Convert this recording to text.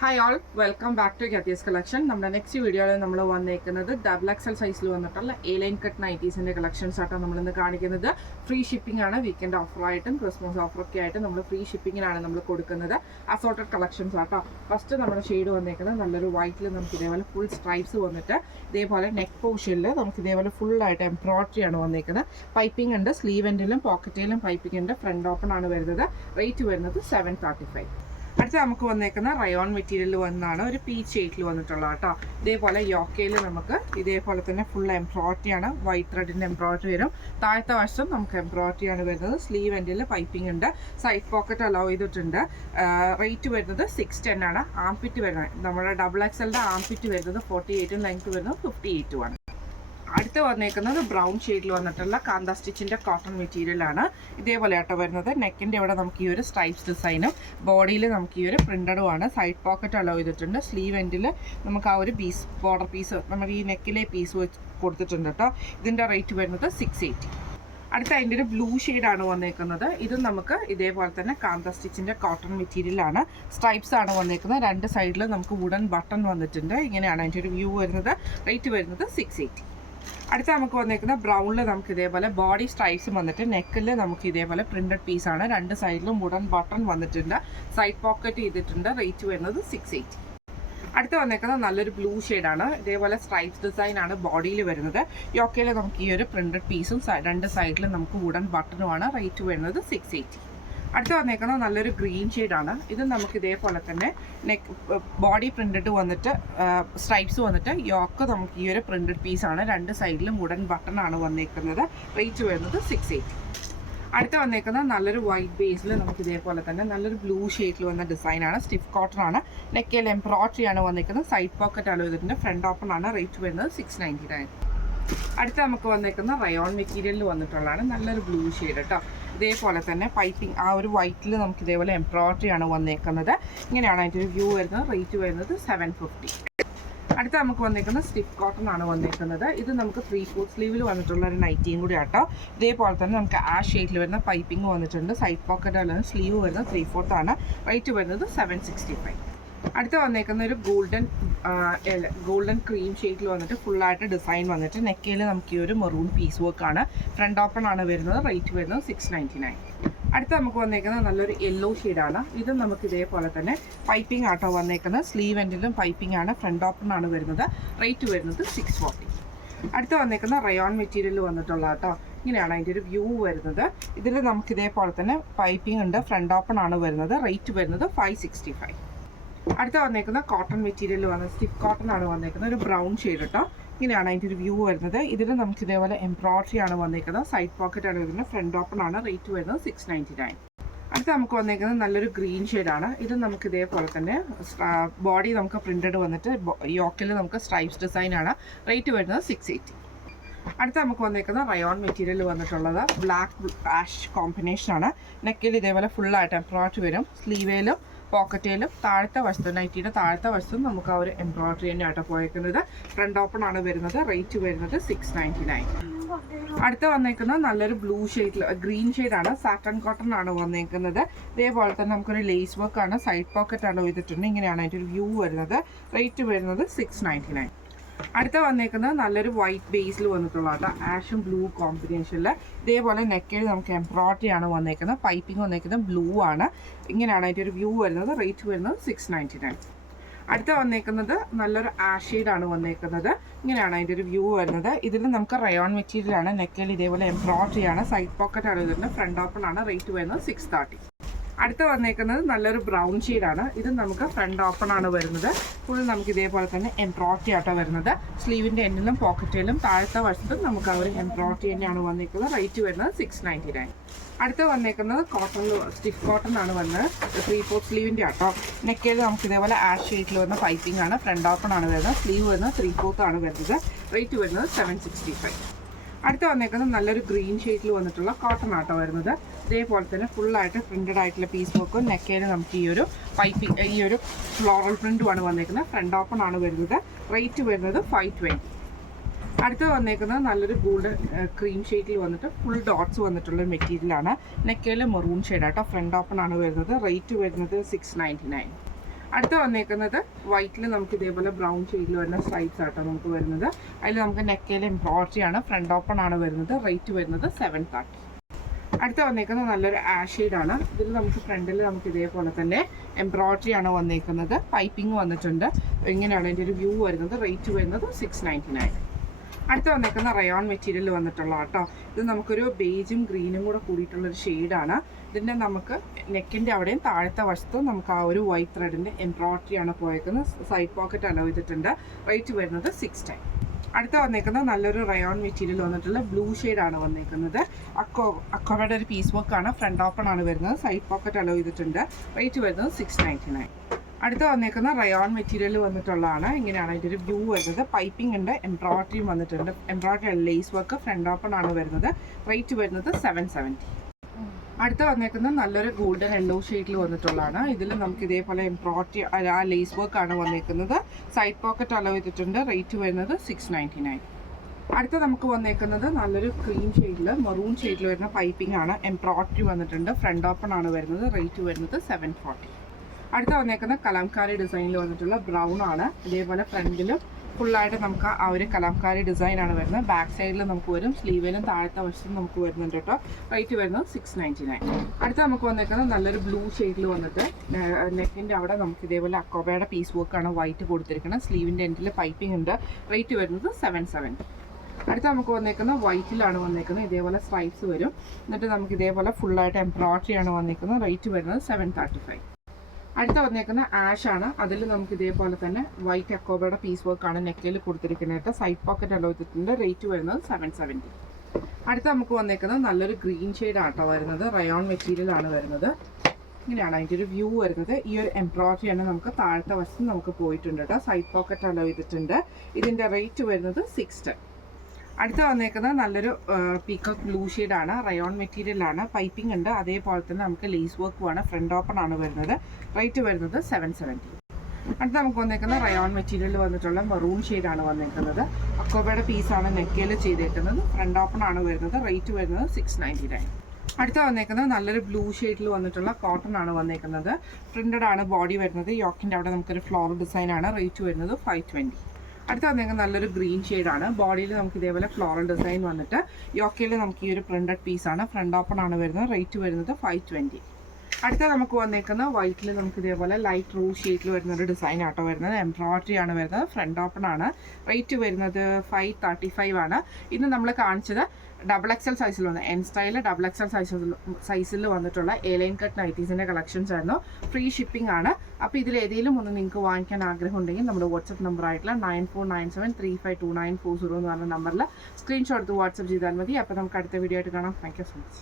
Hi all, welcome back to ഗത്തിയസ് collection. നമ്മുടെ next വീഡിയോയിൽ നമ്മൾ വന്നേക്കുന്നത് ഡബിൾ എക്സൽ സൈസിൽ വന്നിട്ടുള്ള എ ലൈൻ കട്ട് നൈറ്റീസിൻ്റെ കളക്ഷൻസ് ആയിട്ടാണ് നമ്മളിന്ന് കാണിക്കുന്നത്. ഫ്രീ ഷിപ്പിംഗ് ആണ്. വീക്കെൻഡ് ഓഫറായിട്ടും ക്രിസ്മസ് ഓഫറൊക്കെ ആയിട്ട് നമ്മൾ ഫ്രീ ഷിപ്പിങ്ങിനാണ് നമ്മൾ കൊടുക്കുന്നത്. അസോർട്ടഡ് കളക്ഷൻസ് ആട്ടോ. ഫസ്റ്റ് നമ്മുടെ ഷെയ്ഡ് വന്നേക്കുന്നത് നല്ലൊരു വൈറ്റിൽ നമുക്ക് ഇതേപോലെ ഫുൾ സ്ട്രൈപ്സ് വന്നിട്ട് ഇതേപോലെ നെക്ക് പോർഷനിൽ നമുക്ക് ഇതേപോലെ ഫുള്ളായിട്ട് എംബ്രോയിഡറി ആണ് വന്നേക്കുന്നത്. പൈപ്പിംഗ് ഉണ്ട്, സ്ലീവ് എൻഡിലും പോക്കറ്റിലും പൈപ്പിംഗ് ഉണ്ട്. ഫ്രണ്ട് ഓപ്പൺ ആണ് വരുന്നത്. റേറ്റ് വരുന്നത് 735. അടുത്ത നമുക്ക് വന്നേക്കുന്ന റയോൺ മെറ്റീരിയൽ വന്നാണ് ഒരു പീച്ച് ഷെയ്ഡിൽ വന്നിട്ടുള്ളത് കേട്ടോ. ഇതേപോലെ യോക്കയിൽ നമുക്ക് ഇതേപോലെ തന്നെ ഫുൾ എംബ്രോയിഡറി ആണ്. വൈറ്റ് ത്രെഡിൻ്റെ എംബ്രോയിഡറി വരും. താഴത്തെ വശം നമുക്ക് എംബ്രോയിഡറി ആണ് വരുന്നത്. സ്ലീവ് എൻഡിൽ പൈപ്പിംഗ് ഉണ്ട്. സൈഡ് പോക്കറ്റ് അലോ ചെയ്തിട്ടുണ്ട്. റേറ്റ് വരുന്നത് 610 ആണ്. ആംപിറ്റ് വരുന്നത് നമ്മുടെ ഡബിൾ എക്സലിൻ്റെ ആംപിറ്റ് വരുന്നത് 48, ലെങ്ത് വരുന്നത് 58 ആണ്. അടുത്ത് വന്നേക്കുന്നത് ബ്രൗൺ ഷെയ്ഡിൽ വന്നിട്ടുള്ള കാന്ത സ്റ്റിച്ചിൻ്റെ കോട്ടൺ മെറ്റീരിയലാണ്. ഇതേപോലെ ആട്ടോ വരുന്നത്. നെക്കിൻ്റെ ഇവിടെ നമുക്ക് ഈ ഒരു സ്ട്രൈപ്സ് ഡിസൈനും ബോഡിയിൽ നമുക്ക് ഈ ഒരു പ്രിൻ്റഡുമാണ്. സൈഡ് പോക്കറ്റ് അലോ ചെയ്തിട്ടുണ്ട്. സ്ലീവ് എൻഡിൽ നമുക്ക് ആ ഒരു പീസ് ബോർഡർ പീസ് നമ്മൾ ഈ നെക്കിലെ പീസ് വെച്ച് കൊടുത്തിട്ടുണ്ട് കേട്ടോ. ഇതിൻ്റെ റേറ്റ് വരുന്നത് 680. അടുത്ത അതിൻ്റെ ഒരു ബ്ലൂ ഷെയ്ഡാണ് വന്നേക്കുന്നത്. ഇതും നമുക്ക് ഇതേപോലെ തന്നെ കാന്ത സ്റ്റിച്ചിൻ്റെ കോട്ടൺ മെറ്റീരിയലാണ്. സ്ട്രൈപ്സ് ആണ് വന്നേക്കുന്നത്. രണ്ട് സൈഡിൽ നമുക്ക് വുഡൻ ബട്ടൺ വന്നിട്ടുണ്ട്. ഇങ്ങനെയാണ് അതിൻ്റെ ഒരു വ്യൂ വരുന്നത്. റേറ്റ് വരുന്നത് 680. അടുത്ത നമുക്ക് വന്നേക്കുന്ന ബ്രൗണിൽ നമുക്ക് ഇതേപോലെ ബോഡി സ്ട്രൈപ്സും വന്നിട്ട് നെക്കിൽ നമുക്ക് ഇതേപോലെ പ്രിന്റഡ് പീസാണ്. രണ്ട് സൈഡിലും വുഡൻ ബട്ടൺ വന്നിട്ടുണ്ട്. സൈഡ് പോക്കറ്റ് ചെയ്തിട്ടുണ്ട്. റേറ്റ് വരുന്നത് 680. അടുത്ത് വന്നേക്കുന്നത് നല്ലൊരു ബ്ലൂ ഷെയ്ഡാണ്. ഇതേപോലെ സ്ട്രൈപ്സ് ഡിസൈൻ ആണ് ബോഡിയിൽ വരുന്നത്. യോക്കയിൽ നമുക്ക് ഈ ഒരു പ്രിന്റഡ് പീസും രണ്ട് സൈഡിലും നമുക്ക് വുഡൻ ബട്ടണുമാണ്. റേറ്റ് വരുന്നത് 680. അടുത്ത് വന്നേക്കുന്നത് നല്ലൊരു ഗ്രീൻ ഷെയ്ഡാണ്. ഇത് നമുക്ക് ഇതേപോലെ തന്നെ നെക്ക് ബോഡി പ്രിന്റഡ് വന്നിട്ട് സ്ട്രൈപ്സ് വന്നിട്ട് യോക്ക് നമുക്ക് ഈ ഒരു പ്രിന്റഡ് പീസാണ്. രണ്ട് സൈഡിലും വുഡൻ ബട്ടൺ ആണ് വന്നേക്കുന്നത്. റേറ്റ് വരുന്നത് 680. അടുത്ത് വന്നേക്കുന്നത് നല്ലൊരു വൈറ്റ് ബേസിൽ നമുക്ക് ഇതേപോലെ തന്നെ നല്ലൊരു ബ്ലൂ ഷെയ്ഡിൽ വന്ന ഡിസൈനാണ്. സ്റ്റിഫ് കോട്ടൺ ആണ്. നെക്കിൽ എംബ്രോയിഡറി ആണ് വന്നേക്കുന്നത്. സൈഡ് പോക്കറ്റ് അലോ ചെയ്തിട്ടുണ്ട്. ഫ്രണ്ട് ഓപ്പൺ ആണ്. റേറ്റ് വരുന്നത് 699. അടുത്ത നമുക്ക് വന്നേക്കുന്ന റയോൺ മെറ്റീരിയലിൽ വന്നിട്ടുള്ളതാണ്. നല്ലൊരു ബ്ലൂ ഷെയ്ഡ് കേട്ടോ. ഇതേപോലെ തന്നെ പൈപ്പിംഗ് ആ ഒരു വൈറ്റിൽ നമുക്ക് ഇതേപോലെ എംബ്രോയിഡറി ആണ് വന്നേക്കുന്നത്. ഇങ്ങനെയാണ് അതിൻ്റെ ഒരു വ്യൂ വരുന്നത്. റേറ്റ് വരുന്നത് 750. അടുത്ത നമുക്ക് വന്നേക്കുന്നത് സ്റ്റിഫ് കോട്ടൺ ആണ് വന്നേക്കുന്നത്. ഇത് നമുക്ക് 3/4 സ്ലീവിൽ വന്നിട്ടുള്ള ഒരു നൈറ്റിയും കൂടി ആട്ടോ. ഇതേപോലെ തന്നെ നമുക്ക് ആ ഷെയ്ഡിൽ വരുന്ന പൈപ്പിംഗ് വന്നിട്ടുണ്ട്. സൈഡ് പോക്കറ്റ് അല്ലെങ്കിൽ സ്ലീവ് വരുന്നത് 3/4 ആണ്. റേറ്റ് വരുന്നത് 765. അടുത്ത വന്നേക്കുന്ന ഒരു ഗോൾഡൻ ക്രീം ഷെയ്ഡിൽ വന്നിട്ട് ഫുള്ളായിട്ട് ഡിസൈൻ വന്നിട്ട് നെക്കയിൽ നമുക്ക് ഈ ഒരു മെറൂൺ പീസ് വർക്കാണ്. ഫ്രണ്ട് ഓപ്പൺ ആണ് വരുന്നത്. റേറ്റ് വരുന്നത് 699. അടുത്ത നമുക്ക് വന്നേക്കുന്നത് നല്ലൊരു യെല്ലോ ഷെയ്ഡാണ്. ഇത് നമുക്ക് ഇതേപോലെ തന്നെ പൈപ്പിംഗ് ആട്ടോ വന്നേക്കുന്നത്. സ്ലീവ് എൻഡിലും പൈപ്പിംഗ് ആണ്. ഫ്രണ്ട് ഓപ്പൺ ആണ് വരുന്നത്. റേറ്റ് വരുന്നത് 640. അടുത്ത വന്നേക്കുന്ന റയോൺ മെറ്റീരിയൽ വന്നിട്ടുള്ള കേട്ടോ. ഇങ്ങനെയാണ് അതിൻ്റെ ഒരു വ്യൂ വരുന്നത്. ഇതിൽ നമുക്ക് ഇതേപോലെ തന്നെ പൈപ്പിംഗ് ഉണ്ട്. ഫ്രണ്ട് ഓപ്പൺ ആണ് വരുന്നത്. റേറ്റ് വരുന്നത് 565. അടുത്ത വന്നേക്കുന്ന കോട്ടൺ മെറ്റീരിയൽ വന്നത് സ്റ്റിഫ് കോട്ടൺ ആണ് വന്നേക്കുന്നത്. ഒരു ബ്രൗൺ ഷെയ്ഡ് കേട്ടോ. ഇങ്ങനെയാണ് അതിൻ്റെ ഒരു വ്യൂ വരുന്നത്. ഇതിൽ നമുക്ക് ഇതേപോലെ എംബ്രോയിഡറി ആണ് വന്നേക്കുന്നത്. സൈഡ് പോക്കറ്റ് ആണ് വരുന്നത്. ഫ്രണ്ട് ഓപ്പൺ ആണ്. റേറ്റ് വരുന്നത് 699. അടുത്ത നമുക്ക് വന്നേക്കുന്നത് നല്ലൊരു ഗ്രീൻ ഷെയ്ഡാണ്. ഇത് നമുക്ക് ഇതേപോലെ തന്നെ ബോഡി നമുക്ക് പ്രിന്റഡ് വന്നിട്ട് യോക്കിൽ നമുക്ക് സ്ട്രൈപ്സ് ഡിസൈൻ ആണ്. റേറ്റ് വരുന്നത് 680. അടുത്ത നമുക്ക് വന്നേക്കുന്ന റയോൺ മെറ്റീരിയൽ വന്നിട്ടുള്ളത് ബ്ലാക്ക് ആഷ് കോമ്പിനേഷൻ ആണ്. നെക്കിൽ ഇതേപോലെ ഫുള്ളായിട്ട് എംബ്രോയിഡറി വരും. സ്ലീവേലും പോക്കറ്റിലും താഴത്തെ വശത്തും നൈറ്റിയുടെ താഴത്തെ വശത്തും നമുക്ക് ആ ഒരു എംബ്രോയിഡറി തന്നെ ആട്ടോ പോയേക്കുന്നത്. ഫ്രണ്ട് ഓപ്പൺ ആണ് വരുന്നത്. റേറ്റ് വരുന്നത് 699. അടുത്ത വന്നേക്കുന്നത് നല്ലൊരു ബ്ലൂ ഷെയ്ഡിൽ ഗ്രീൻ ഷെയ്ഡാണ്. സാറ്റൻ കോട്ടൺ ആണ് വന്നേക്കുന്നത്. ഇതേപോലെ തന്നെ നമുക്കൊരു ലേസ് വർക്ക് ആണ്. സൈഡ് പോക്കറ്റ് ആണ് ചെയ്തിട്ടുണ്ട്. ഇങ്ങനെയാണ് അതിൻ്റെ ഒരു വ്യൂ വരുന്നത്. റേറ്റ് വരുന്നത് 699. അടുത്ത വന്നേക്കുന്നത് നല്ലൊരു വൈറ്റ് ബേസിൽ വന്നിട്ടുള്ള കേട്ടോ. ആഷും ബ്ലൂ കോമ്പിനേഷനിൽ ഇതേപോലെ നെക്കിൽ നമുക്ക് എംബ്രോയിഡറി ആണ് വന്നേക്കുന്നത്. പൈപ്പിംഗ് വന്നേക്കുന്നത് ബ്ലൂ ആണ്. ഇങ്ങനെയാണ് അതിൻ്റെ ഒരു വ്യൂ വരുന്നത്. റേറ്റ് വരുന്നത് 699. അടുത്ത വന്നേക്കുന്നത് നല്ലൊരു ആഷ് ഷെയ്ഡാണ് വന്നേക്കുന്നത്. ഇങ്ങനെയാണ് അതിൻ്റെ ഒരു വ്യൂ വരുന്നത്. ഇതിൽ നമുക്ക് റയോൺ മെറ്റീരിയൽ ആണ്. നെക്കിൽ ഇതേപോലെ എംബ്രോയിഡറി ആണ്. സൈഡ് പോക്കറ്റ് ആണ് ഇതിൻ്റെ. ഫ്രണ്ട് ഓപ്പൺ ആണ്. റേറ്റ് വരുന്നത് 630. അടുത്ത വന്നേക്കുന്നത് നല്ലൊരു ബ്രൗൺ ഷെയ്ഡാണ്. ഇത് നമുക്ക് ഫ്രണ്ട് ഓപ്പൺ ആണ് വരുന്നത്. ഫുൾ നമുക്ക് ഇതേപോലെ തന്നെ എംബ്രോയിഡറി ആട്ടോ വരുന്നത്. സ്ലീവിൻ്റെ എൻഡിലും പോക്കറ്റിലും താഴത്തെ വശത്തും നമുക്ക് ആ ഒരു എംബ്രോയിഡറി തന്നെയാണ് വന്നേക്കുന്നത്. റേറ്റ് വരുന്നത് 699. അടുത്ത വന്നേക്കുന്നത് കോട്ടണിൽ സ്റ്റിഫ് കോട്ടൺ ആണ് വന്നത്. 3/4 സ്ലീവിൻ്റെ ആട്ടോ. നെക്കിൽ നമുക്ക് ഇതേപോലെ ആഷ് ഷെയ്ഡിൽ വന്ന പൈപ്പിംഗ് ആണ്. ഫ്രണ്ട് ഓപ്പൺ ആണ് വരുന്നത്. സ്ലീവ് വരുന്നത് 3/4 ആണ് വരുന്നത്. റേറ്റ് വരുന്നത് 765. അടുത്ത വന്നേക്കുന്നത് നല്ലൊരു ഗ്രീൻ ഷെയ്ഡിൽ വന്നിട്ടുള്ള കോട്ടൺ ആട്ടോ വരുന്നത്. ഇതേപോലെ തന്നെ ഫുള്ളായിട്ട് പ്രിന്റഡ് ആയിട്ടുള്ള പീസ് വർക്കും നെക്കയിൽ നമുക്ക് ഈ ഒരു പൈപ്പിംഗ് ഈ ഒരു ഫ്ലോറൽ പ്രിന്റുമാണ് വന്നേക്കുന്നത്. ഫ്രണ്ട് ഓപ്പൺ ആണ് വരുന്നത്. റേറ്റ് വരുന്നത് 520. അടുത്ത വന്നേക്കുന്നത് നല്ലൊരു ഗോൾഡൻ ക്രീം ഷെയ്ഡിൽ വന്നിട്ട് ഫുൾ ഡോട്ട്സ് വന്നിട്ടുള്ള മെറ്റീരിയലാണ്. നെക്കയിൽ മെറൂൺ ഷെയ്ഡാട്ടോ. ഫ്രണ്ട് ഓപ്പൺ ആണ് വരുന്നത്. റേറ്റ് വരുന്നത് 699. അടുത്ത വന്നേക്കുന്നത് വൈറ്റിൽ നമുക്ക് ഇതേപോലെ ബ്രൗൺ ഷെയ്ഡിൽ വരുന്ന സ്ട്രൈപ്സ് ആട്ടോ നമുക്ക് വരുന്നത്. അതിൽ നമുക്ക് നെക്കയിൽ എംബ്രോയിഡറി ആണ്, ഫ്രണ്ട് ഓപ്പൺ ആണ് വരുന്നത്. റേറ്റ് വരുന്നത് 730. അടുത്ത വന്നേക്കുന്നത് നല്ലൊരു ആഷ് ഷെയ്ഡാണ്. ഇതിൽ നമുക്ക് ഫ്രണ്ടിൽ നമുക്ക് ഇതേപോലെ തന്നെ എംബ്രോയിഡറി ആണ് വന്നേക്കുന്നത്. പൈപ്പിംഗ് വന്നിട്ടുണ്ട്. ഇങ്ങനെയാണ് ഇതിൻ്റെ ഒരു വ്യൂ വരുന്നത്. റേറ്റ് വരുന്നത് 699. അടുത്ത വന്നേക്കുന്ന റയോൺ മെറ്റീരിയൽ വന്നിട്ടുള്ള കേട്ടോ. ഇത് നമുക്കൊരു ബേജും ഗ്രീനും കൂടെ കൂടിയിട്ടുള്ളൊരു ഷെയ്ഡാണ്. ഇതിൻ്റെ നമുക്ക് നെക്കിൻ്റെ അവിടെയും താഴത്തെ വശത്തും നമുക്ക് ആ ഒരു വൈറ്റ് ത്രെഡിൻ്റെ എംബ്രോയിഡറി ആണ് പോയേക്കുന്നത്. സൈഡ് പോക്കറ്റ് അലോ ചെയ്തിട്ടുണ്ട്. റേറ്റ് വരുന്നത് 610. അടുത്ത വന്നേക്കുന്നത് നല്ലൊരു റയോൺ മെറ്റീരിയൽ വന്നിട്ടുള്ള ബ്ലൂ ഷെയ്ഡാണ് വന്നേക്കുന്നത്. അക്കോബയുടെ ഒരു പീസ് വർക്കാണ്. ഫ്രണ്ട് ഓപ്പൺ ആണ് വരുന്നത്. സൈഡ് പോക്കറ്റ് അലോ ചെയ്തിട്ടുണ്ട്. റേറ്റ് വരുന്നത് 699. അടുത്ത വന്നേക്കുന്ന റയോൺ മെറ്റീരിയൽ വന്നിട്ടുള്ളതാണ്. ഇങ്ങനെയാണ് അതിൻ്റെ ഒരു വ്യൂ വരുന്നത്. പൈപ്പിംഗ് ഉണ്ട്, എംബ്രോയിഡറിയും വന്നിട്ടുണ്ട്. Embroidery lace work, front open ആണ് വരുന്നത്. റേറ്റ് വരുന്നത് 770. അടുത്ത വന്നേക്കുന്നത് നല്ലൊരു ഗോൾഡൻ യെല്ലോ ഷെയ്ഡിൽ വന്നിട്ടുള്ളതാണ്. ഇതിൽ നമുക്ക് ഇതേപോലെ എംബ്രോയിഡറി ആ ലേസ് വർക്ക് ആണ് വന്നേക്കുന്നത്. സൈഡ് പോക്കറ്റ് അലോ ചെയ്തിട്ടുണ്ട്. റേറ്റ് വരുന്നത് 699. അടുത്ത നമുക്ക് വന്നേക്കുന്നത് നല്ലൊരു ക്രീം ഷെയ്ഡിൽ മറൂൺ ഷെയ്ഡിൽ വരുന്ന പൈപ്പിംഗ് ആണ്. എംബ്രോയിഡറി വന്നിട്ടുണ്ട്. ഫ്രണ്ട് ഓപ്പൺ ആണ് വരുന്നത്. റേറ്റ് വരുന്നത് 740. അടുത്ത വന്നേക്കുന്ന കലാംകാരി ഡിസൈനിൽ വന്നിട്ടുള്ള ബ്രൗൺ ആണ്. ഇതേപോലെ ഫ്രണ്ടിലും ഫുള്ളായിട്ട് നമുക്ക് ആ ഒരു കലാംകാരി ഡിസൈനാണ് വരുന്നത്. ബാക്ക് സൈഡിൽ നമുക്ക് വരും. സ്ലീവിലും താഴത്തെ വശത്തും നമുക്ക് വരുന്നുണ്ട് കേട്ടോ. റേറ്റ് വരുന്നത് 699. അടുത്ത നമുക്ക് വന്നേക്കുന്നത് നല്ലൊരു ബ്ലൂ ഷെയ്ഡിൽ വന്നിട്ട് നെക്കിൻ്റെ അവിടെ നമുക്ക് ഇതേപോലെ അക്കോബയുടെ പീസ് വർക്കാണ് വൈറ്റ് കൊടുത്തിരിക്കുന്നത്. സ്ലീവിൻ്റെ എൻഡിൽ പൈപ്പിംഗ് ഉണ്ട്. റേറ്റ് വരുന്നത് 770. അടുത്ത നമുക്ക് വന്നേക്കുന്നത് വൈറ്റിലാണ് വന്നേക്കുന്നത്. ഇതേപോലെ സ്ട്രൈപ്സ് വരും. എന്നിട്ട് നമുക്ക് ഇതേപോലെ ഫുള്ളായിട്ട് എംബ്രോയിഡറി ആണ് വന്നേക്കുന്നത്. റേറ്റ് വരുന്നത് 735. അടുത്ത വന്നേക്കുന്ന ആഷ് ആണ്. അതിൽ നമുക്ക് ഇതേപോലെ തന്നെ വൈറ്റ് അക്കോബയുടെ പീസ് വർക്കാണ് നെക്കിൽ കൊടുത്തിരിക്കുന്നത്. സൈഡ് പോക്കറ്റ് അലോ ചെയ്തിട്ടുണ്ട്. റേറ്റ് വരുന്നത് 770. അടുത്ത നമുക്ക് വന്നേക്കുന്നത് നല്ലൊരു ഗ്രീൻ ഷെയ്ഡ് ആട്ടോ വരുന്നത്. റയോൺ മെറ്റീരിയൽ ആണ് വരുന്നത്. ഇങ്ങനെയാണ് അതിൻ്റെ ഒരു വ്യൂ വരുന്നത്. ഈ ഒരു എംബ്രോയിഡറി ആണ് നമുക്ക് താഴത്തെ വശത്ത് നമുക്ക് പോയിട്ടുണ്ട് കേട്ടോ. സൈഡ് പോക്കറ്റ് അലോ ചെയ്തിട്ടുണ്ട്. ഇതിൻ്റെ റേറ്റ് വരുന്നത് 610. അടുത്ത വന്നേക്കുന്നത് നല്ലൊരു പീക്കോക്ക് ബ്ലൂ ഷെയ്ഡാണ്. റയോൺ മെറ്റീരിയലാണ്. പൈപ്പിംഗ് ഉണ്ട്. അതേപോലെ തന്നെ നമുക്ക് ലേസ് വർക്കുമാണ്. ഫ്രണ്ട് ഓപ്പൺ ആണ് വരുന്നത്. റേറ്റ് വരുന്നത് 770. അടുത്ത നമുക്ക് വന്നേക്കുന്നത് റയോൺ മെറ്റീരിയൽ വന്നിട്ടുള്ള മറൂൺ ഷെയ്ഡാണ് വന്നേക്കുന്നത്. അക്കോബയുടെ പീസാണ് നെക്കയിൽ ചെയ്തേക്കുന്നത്. ഫ്രണ്ട് ഓപ്പൺ ആണ് വരുന്നത്. റേറ്റ് വരുന്നത് 699. അടുത്ത വന്നേക്കുന്നത് നല്ലൊരു ബ്ലൂ ഷെയ്ഡിൽ വന്നിട്ടുള്ള കോട്ടൺ ആണ് വന്നേക്കുന്നത്. പ്രിന്റഡ് ആണ് ബോഡി വരുന്നത്. യോക്കിൻ്റെ അവിടെ നമുക്കൊരു ഫ്ലോറൽ ഡിസൈൻ ആണ്. റേറ്റ് വരുന്നത് 520. അടുത്ത വന്നേക്കുന്നത് നല്ലൊരു ഗ്രീൻ ഷെയ്ഡാണ്. ബോഡിയിൽ നമുക്ക് ഇതേപോലെ ഫ്ലോറൽ ഡിസൈൻ വന്നിട്ട് യോക്കയിൽ നമുക്ക് ഈ ഒരു പ്രിന്റഡ് പീസാണ്. ഫ്രണ്ട് ഓപ്പൺ ആണ് വരുന്നത്. റേറ്റ് വരുന്നത് 520. അടുത്ത നമുക്ക് വന്നേക്കുന്ന വൈറ്റിൽ നമുക്ക് ഇതേപോലെ ലൈറ്റ് റൂ ഷെയ്ഡിൽ വരുന്നൊരു ഡിസൈൻ ആട്ടോ വരുന്നത്. എംബ്രോയിഡറി ആണ് വരുന്നത്. ഫ്രണ്ട് ഓപ്പൺ ആണ്. റേറ്റ് വരുന്നത് 535 ആണ്. ഇന്ന് നമ്മൾ കാണിച്ചത് XXL സൈസിൽ വന്ന എൻ സ്റ്റൈല് XXL സൈസിൽ വന്നിട്ടുള്ള ലൈൻ കട്ട് നൈറ്റീസിൻ്റെ കളക്ഷൻസ് ആയിരുന്നു. ഫ്രീ ഷിപ്പിംഗ് ആണ്. അപ്പോൾ ഇതിൽ ഏതെങ്കിലും ഒന്ന് നിങ്ങൾക്ക് വാങ്ങിക്കാൻ ആഗ്രഹം ഉണ്ടെങ്കിൽ നമ്മുടെ വാട്സപ്പ് നമ്പർ ആയിട്ടുള്ള 9497352940 എന്ന് പറഞ്ഞ നമ്പറിൽ സ്ക്രീൻഷോട്ട് എടുത്ത് വാട്സപ്പ് ചെയ്താൽ മതി. അപ്പോൾ നമുക്ക് അടുത്ത വീഡിയോ ആയിട്ട് കാണാം. Thank you so much.